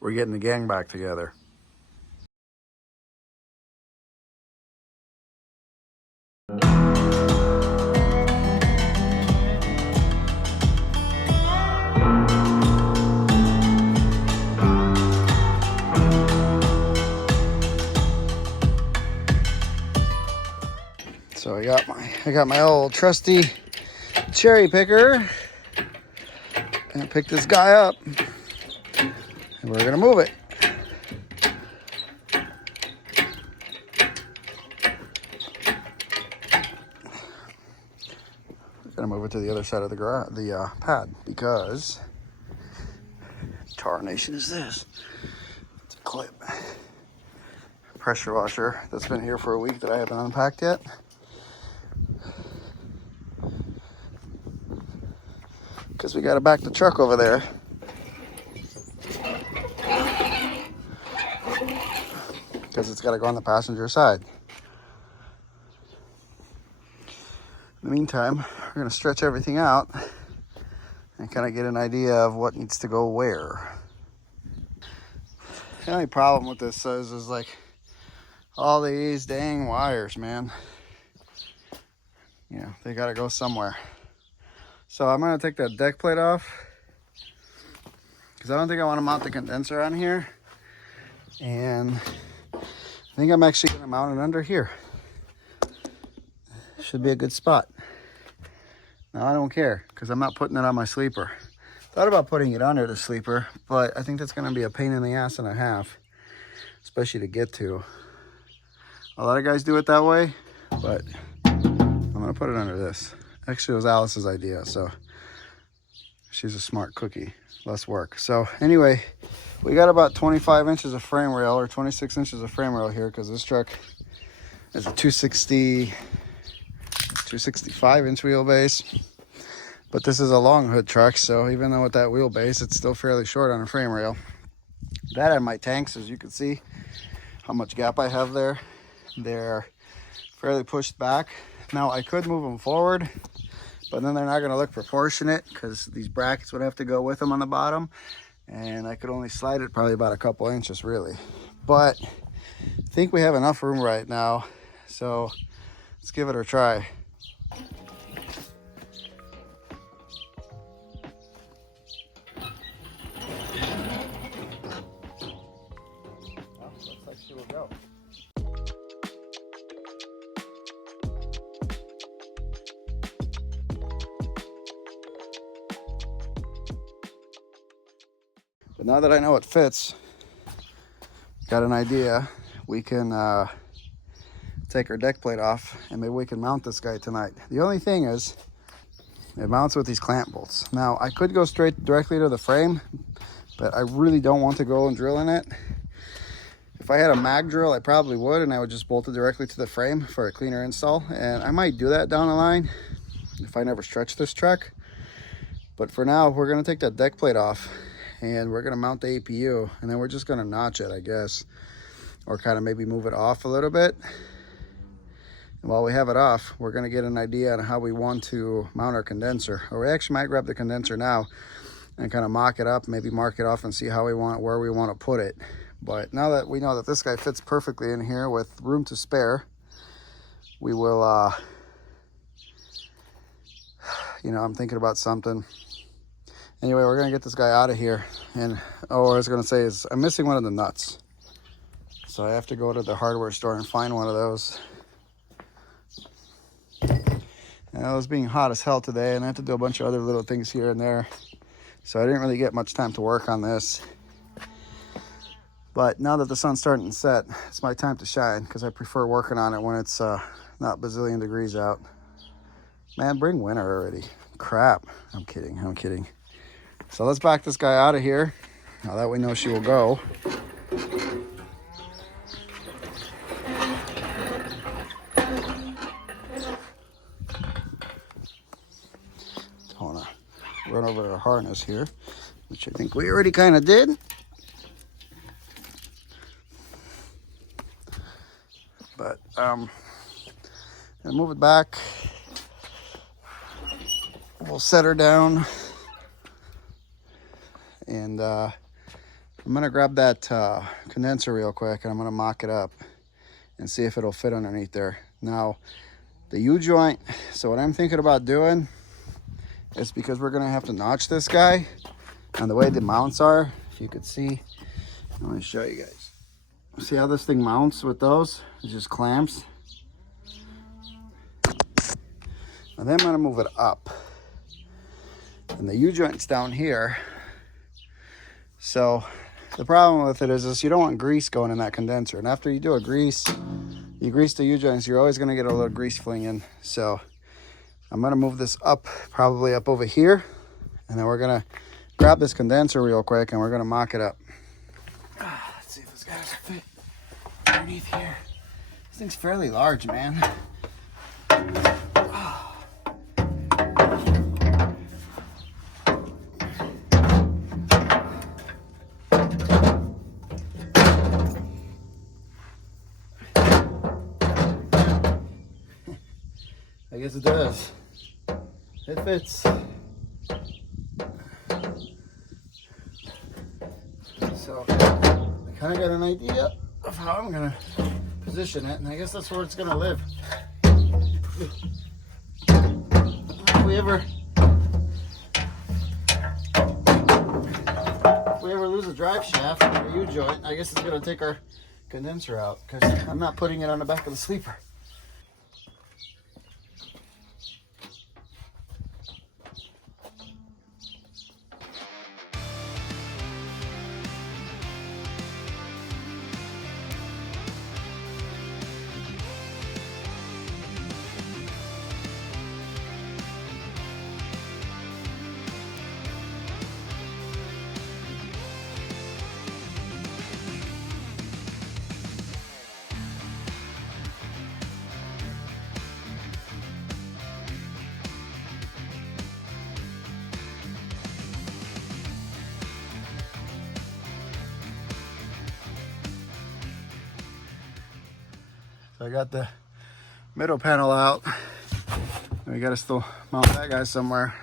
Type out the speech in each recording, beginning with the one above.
we're getting the gang back together. So I got my old trusty cherry picker, and I picked this guy up, and we're gonna move it. We're gonna move it to the other side of the pad, because tarnation is this. It's a clip. Pressure washer that's been here for a week that I haven't unpacked yet. Because we got to back the truck over there. Because it's got to go on the passenger side. In the meantime, we're going to stretch everything out and kind of get an idea of what needs to go where. The only problem with this is like all these dang wires, man. You know, they got to go somewhere. So I'm going to take that deck plate off, because I don't think I want to mount the condenser on here. And I think I'm actually going to mount it under here. Should be a good spot. Now I don't care, because I'm not putting it on my sleeper. Thought about putting it under the sleeper, but I think that's going to be a pain in the ass and a half, especially to get to. A lot of guys do it that way, but I'm going to put it under this. Actually, it was Alice's idea, so she's a smart cookie. Less work. So anyway, we got about 25 inches of frame rail, or 26 inches of frame rail here, because this truck is a 265 inch wheelbase. But this is a long hood truck, so even though with that wheelbase, it's still fairly short on a frame rail. That and my tanks, as you can see how much gap I have there. They're fairly pushed back. Now I could move them forward, but then they're not going to look proportionate, because these brackets would have to go with them on the bottom, and I could only slide it probably about a couple inches really. But I think we have enough room right now, so let's give it a try. Well, looks like she will go. But now that I know it fits, got an idea, we can take our deck plate off, and maybe we can mount this guy tonight. The only thing is, it mounts with these clamp bolts. Now, I could go directly to the frame, but I really don't want to go and drill in it. If I had a mag drill, I probably would, and I would just bolt it directly to the frame for a cleaner install. And I might do that down the line if I never stretch this truck. But for now, we're gonna take that deck plate off, and we're gonna mount the APU, and then we're just gonna notch it, I guess, or kind of maybe move it off a little bit. And while we have it off, we're gonna get an idea on how we want to mount our condenser. Or we actually might grab the condenser now and kind of mock it up, maybe mark it off and see how we want, where we want to put it. But now that we know that this guy fits perfectly in here with room to spare, we will, you know, I'm thinking about something. Anyway, we're gonna get this guy out of here. And oh, what I was gonna say is I'm missing one of the nuts, so I have to go to the hardware store and find one of those. And it was being hot as hell today, and I had to do a bunch of other little things here and there, so I didn't really get much time to work on this. But now that the sun's starting to set, it's my time to shine, because I prefer working on it when it's not bazillion degrees out. Man, bring winter already. Crap. I'm kidding. So let's back this guy out of here. Now that we know she will go. Don't wanna run over our harness here, which I think we already kind of did. But and move it back. We'll set her down, and I'm gonna grab that condenser real quick and I'm gonna mock it up and see if it'll fit underneath there. Now, the U-joint, so what I'm thinking about doing is, because we're gonna have to notch this guy, and the way the mounts are, if you could see, let me show you guys. See how this thing mounts with those? It's just clamps. And then I'm gonna move it up. And the U-joint's down here. So the problem with it is you don't want grease going in that condenser. And after you do you grease the U-joints, you're always gonna get a little grease flinging. So I'm gonna move this up, probably up over here. And then we're gonna grab this condenser real quick and we're gonna mock it up. Let's see if this guy's fit underneath here. This thing's fairly large, man. I guess it does. It fits. So I kind of got an idea of how I'm gonna position it, and I guess that's where it's gonna live. If we ever lose a drive shaft or a U-joint, I guess it's gonna take our condenser out, because I'm not putting it on the back of the sleeper. So I got the middle panel out. We gotta still mount that guy somewhere.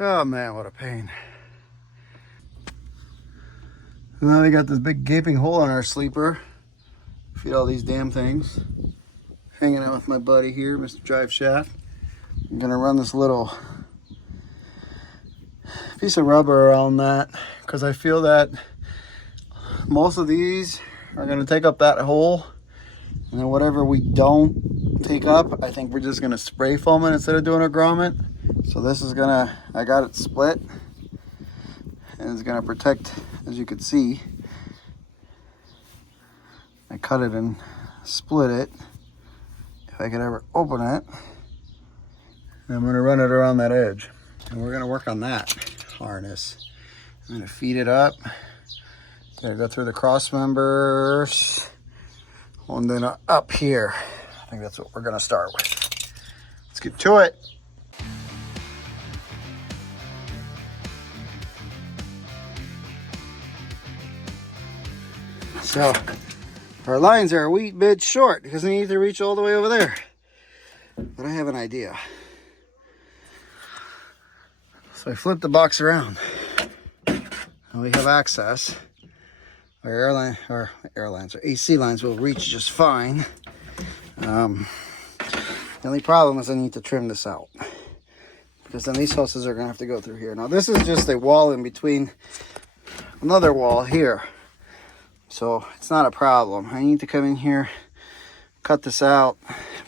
Oh man, what a pain. So now they got this big gaping hole in our sleeper. Feed all these damn things. Hanging out with my buddy here, Mr. Drive Shaft. I'm gonna run this little piece of rubber around that, because I feel that most of these are gonna take up that hole. And then whatever we don't take up, I think we're just gonna spray foam it instead of doing a grommet. So this is gonna, I got it split, and it's gonna protect, as you can see. I cut it and split it. If I could ever open it, and I'm gonna run it around that edge. And we're gonna work on that harness. I'm gonna feed it up. Gonna go through the cross members. And then up here, I think that's what we're gonna start with. Let's get to it. So our lines are a wee bit short because they need to reach all the way over there. But I have an idea. So I flip the box around and we have access. Our AC lines will reach just fine. The only problem is I need to trim this out, because then these hoses are gonna have to go through here. Now this is just a wall in between another wall here, so it's not a problem. I need to come in here, cut this out,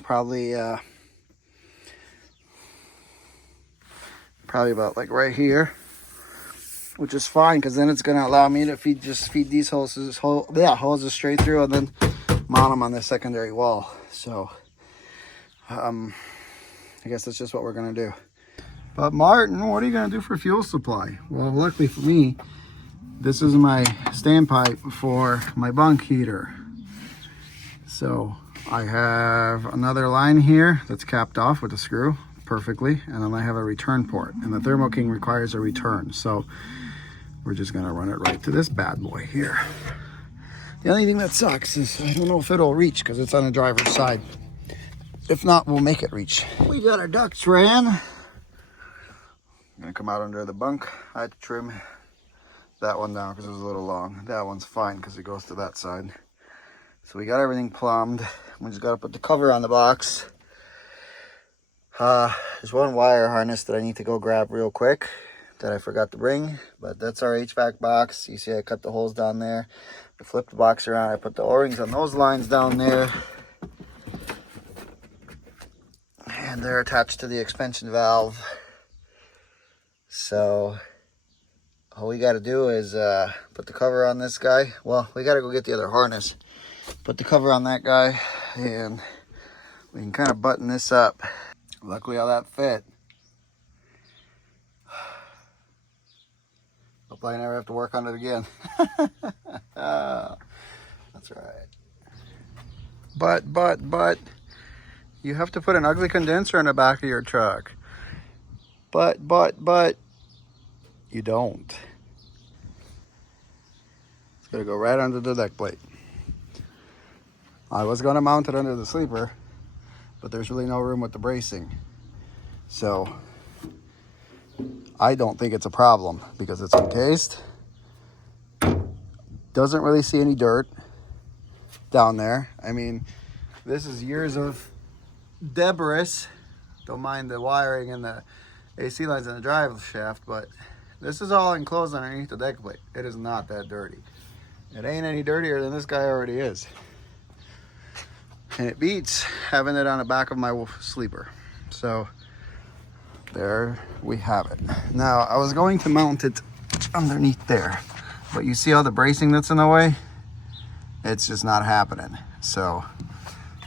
probably about like right here, which is fine, because then it's going to allow me to feed these hoses straight through, and then mount them on the secondary wall. So I guess that's just what we're going to do. But Martin, what are you going to do for fuel supply? Well, luckily for me, this is my standpipe for my bunk heater. So I have another line here that's capped off with a screw perfectly, and then I have a return port, and the Thermo King requires a return, so we're just gonna run it right to this bad boy here. The only thing that sucks is I don't know if it'll reach because it's on the driver's side. If not, we'll make it reach. We got our ducts ran. I'm gonna come out under the bunk. I had to trim that one down because it was a little long. That one's fine because it goes to that side. So we got everything plumbed. We just got to put the cover on the box. There's one wire harness that I need to go grab real quick that I forgot to bring, but that's our HVAC box. You see I cut the holes down there. I flipped the box around. I put the O-rings on those lines down there. And they're attached to the expansion valve. So all we got to do is put the cover on this guy. Well, we got to go get the other harness. Put the cover on that guy, and we can kind of button this up. Luckily, how that fit. Hope I never have to work on it again. That's right. But, you have to put an ugly condenser in the back of your truck. But, you don't. It's gonna go right under the deck plate. I was gonna mount it under the sleeper, but there's really no room with the bracing. So, I don't think it's a problem because it's encased. Doesn't really see any dirt down there. I mean, this is years of debris. Don't mind the wiring and the AC lines in the drive shaft, but this is all enclosed underneath the deck plate. It is not that dirty. It ain't any dirtier than this guy already is. And it beats having it on the back of my sleeper. So there we have it. Now I was going to mount it underneath there, but you see all the bracing that's in the way? It's just not happening. So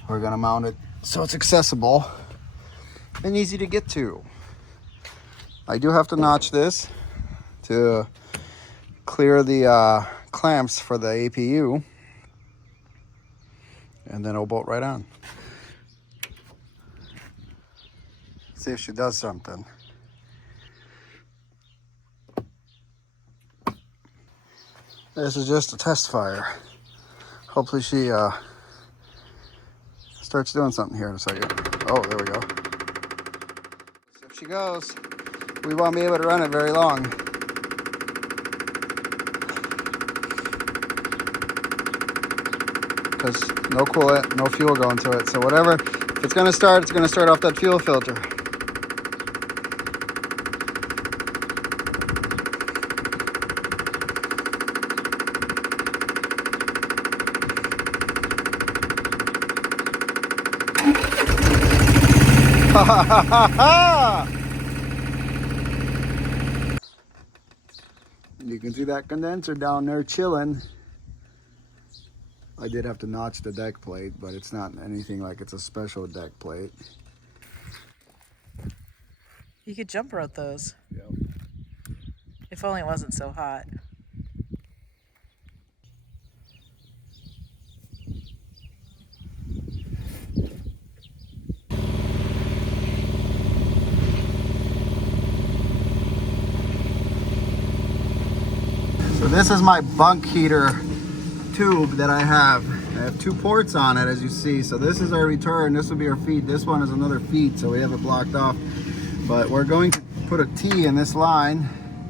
we're gonna mount it so it's accessible and easy to get to. I do have to notch this to clear the clamps for the APU, and then it'll bolt right on. See if she does something. This is just a test fire. Hopefully she starts doing something here in a second. Oh, there we go. If she goes, we won't be able to run it very long. Because no coolant, no fuel going to it. So whatever, if it's gonna start off that fuel filter. Ha ha ha ha ha! You can see that condenser down there chilling. I did have to notch the deck plate, but it's not anything like it's a special deck plate. You could jump rope those. Yep. If only it wasn't so hot. So this is my bunk heater tube that I have. I have two ports on it, as you see. So this is our return, this will be our feed. This one is another feed, so we have it blocked off. But we're going to put a T in this line.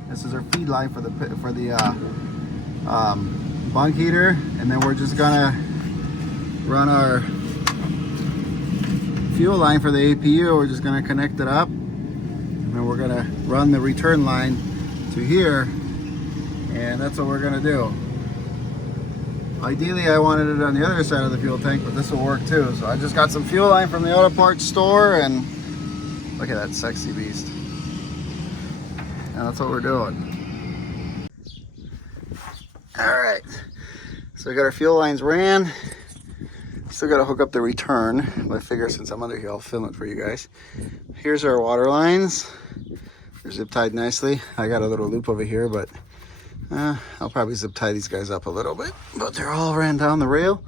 This is our feed line for the bunk heater, and then we're just gonna run our fuel line for the APU. We're just gonna connect it up, and then we're gonna run the return line to here. And that's what we're gonna do. Ideally, I wanted it on the other side of the fuel tank, but this will work too. So I just got some fuel line from the auto parts store, and look at that sexy beast. And that's what we're doing. All right, so we got our fuel lines ran. Still gotta hook up the return, but I figure since I'm under here, I'll film it for you guys. Here's our water lines. They're zip tied nicely. I got a little loop over here, but I'll probably zip tie these guys up a little bit, but they're all ran down the rail,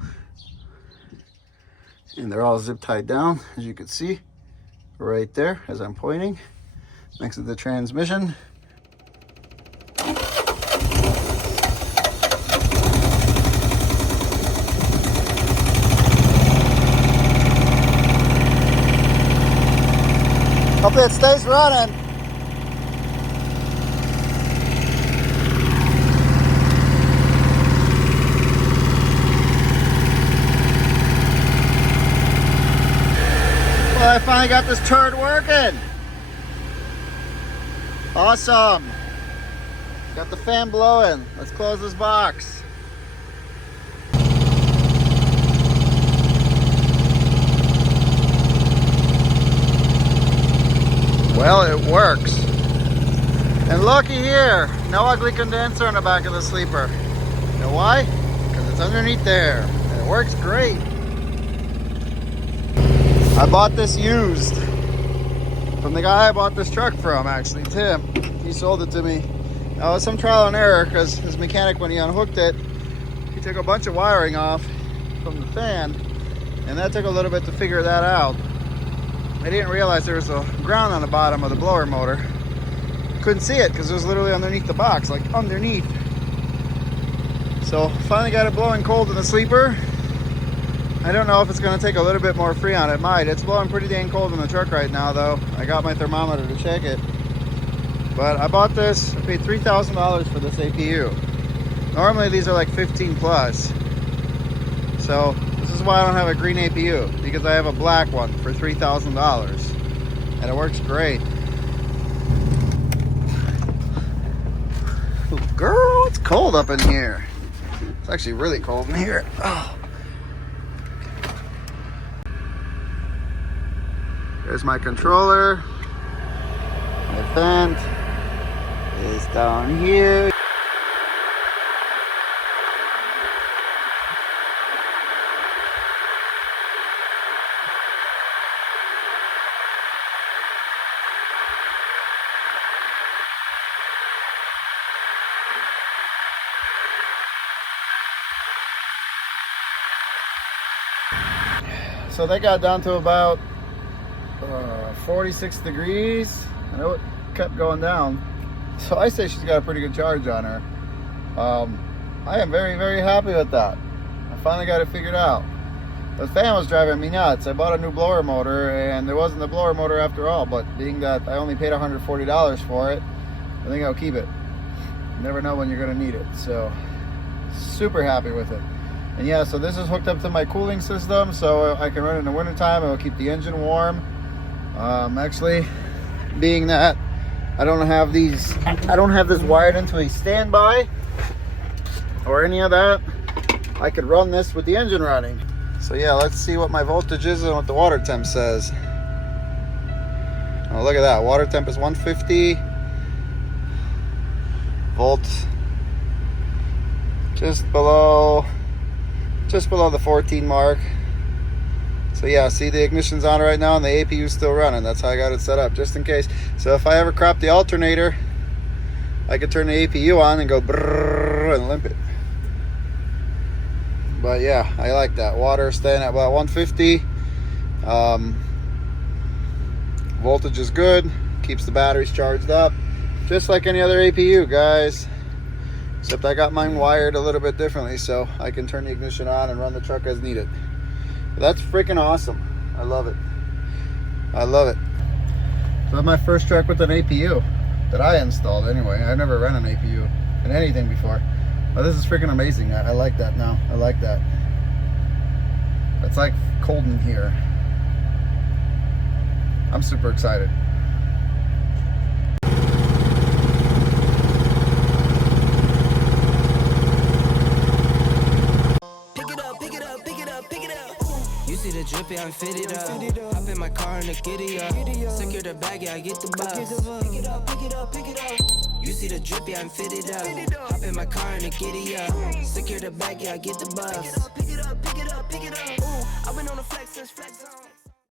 and they're all zip tied down, as you can see right there as I'm pointing next to the transmission. Hopefully it stays running. Well, I finally got this turd working. Awesome. Got the fan blowing. Let's close this box. Well, it works. And looky here, no ugly condenser on the back of the sleeper. You know why? Because it's underneath there. And it works great. I bought this used from the guy I bought this truck from, actually, Tim. He sold it to me. Now, it was some trial and error because his mechanic, when he unhooked it, he took a bunch of wiring off from the fan, and that took a little bit to figure that out. I didn't realize there was a ground on the bottom of the blower motor. Couldn't see it because it was literally underneath the box, like underneath. So finally got it blowing cold in the sleeper. I don't know if it's going to take a little bit more Freon. It might. It's blowing pretty dang cold in the truck right now, though. I got my thermometer to check it. But I bought this. I paid $3,000 for this APU. Normally these are like 15 plus. So this is why I don't have a green APU, because I have a black one for $3,000, and it works great. Ooh, girl, it's cold up in here. It's actually really cold in here. Oh. There's my controller. My vent is down here. So they got down to about 46 degrees, and it kept going down. So I say she's got a pretty good charge on her. I am very, very happy with that. I finally got it figured out. The fan was driving me nuts. I bought a new blower motor, and there wasn't a blower motor after all, but being that I only paid $140 for it, I think I'll keep it. You never know when you're going to need it. So super happy with it. And yeah, so this is hooked up to my cooling system, so I can run it in the wintertime. It will keep the engine warm. Actually, being that I don't have this wired into a standby or any of that, I could run this with the engine running. So yeah, let's see what my voltage is and what the water temp says. Oh, look at that. Water temp is 150 volts, just below the 14 mark. So yeah, see, the ignition's on right now and the APU's still running. That's how I got it set up, just in case. So if I ever crop the alternator, I could turn the APU on and go brrrr and limp it. But yeah, I like that. Water staying at about 150. Voltage is good. Keeps the batteries charged up. Just like any other APU, guys. Except I got mine wired a little bit differently, so I can turn the ignition on and run the truck as needed. But that's freaking awesome. I love it. I love it. So that's my first truck with an APU that I installed anyway. I've never run an APU in anything before. But this is freaking amazing. I like that now. I like that. It's like cold in here. I'm super excited. The drippy, I'm fitted up. Hop in my car and the giddy up. Secure the bag, yeah, I get the bus. Pick it up, pick it up, pick it up. You see the drippy, I'm fitted up. Hop in my car and the giddy up. Secure the bag, yeah, I get the bus. Pick it up, pick it up, pick it up, pick it up. I've been on the flex since flex zone.